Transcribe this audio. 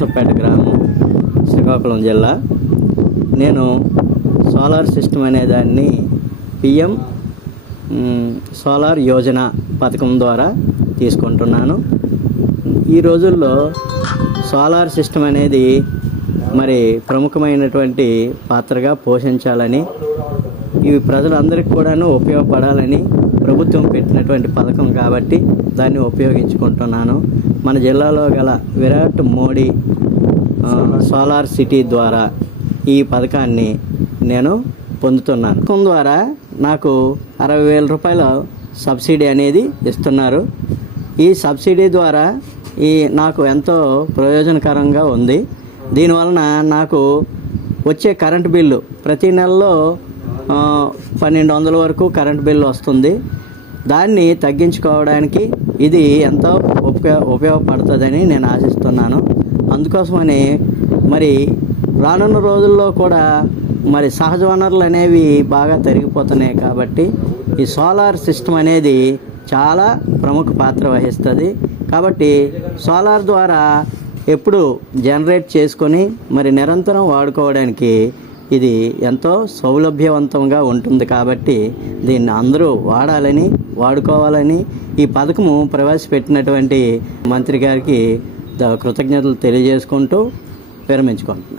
నరసపేట గ్రామం, శ్రీకాకుళం జిల్లా. నేను సోలార్ సిస్టమ్ అనే దాన్ని పిఎం సోలార్ యోజన పథకం ద్వారా తీసుకుంటున్నాను. ఈ రోజుల్లో సోలార్ సిస్టమ్ అనేది మరి ప్రముఖమైనటువంటి పాత్రగా పోషించాలని, ఇవి ప్రజలందరికీ కూడాను ఉపయోగపడాలని ప్రభుత్వం పెట్టినటువంటి పథకం కాబట్టి దాన్ని ఉపయోగించుకుంటున్నాను. మన జిల్లాలో గల విరాట్ మోడీ సోలార్ సిటీ ద్వారా ఈ పథకాన్ని నేను పొందుతున్నాను. పథకం ద్వారా నాకు 60,000 రూపాయల సబ్సిడీ అనేది ఇస్తున్నారు. ఈ సబ్సిడీ ద్వారా నాకు ఎంతో ప్రయోజనకరంగా ఉంది. దీనివలన నాకు వచ్చే కరెంటు బిల్లు ప్రతి నెలలో 1,200 వరకు కరెంటు బిల్లు వస్తుంది. దాన్ని తగ్గించుకోవడానికి ఇది ఎంతో ఉపయోగపడుతుందని నేను ఆశిస్తున్నాను. అందుకోసమని మరి రానున్న రోజుల్లో కూడా మరి సహజ వనరులు అనేవి బాగా తరిగిపోతున్నాయి కాబట్టి ఈ సోలార్ సిస్టమ్ అనేది చాలా ప్రముఖ పాత్ర వహిస్తుంది. కాబట్టి సోలార్ ద్వారా ఎప్పుడు జనరేట్ చేసుకొని మరి నిరంతరం వాడుకోవడానికి ఇది ఎంతో సౌలభ్యవంతంగా ఉంటుంది. కాబట్టి దీన్ని అందరూ వాడాలని, వాడుకోవాలని ఈ పథకము ప్రవేశపెట్టినటువంటి మంత్రి గారికి కృతజ్ఞతలు తెలియజేసుకుంటూ విరమించుకుంటున్నాను.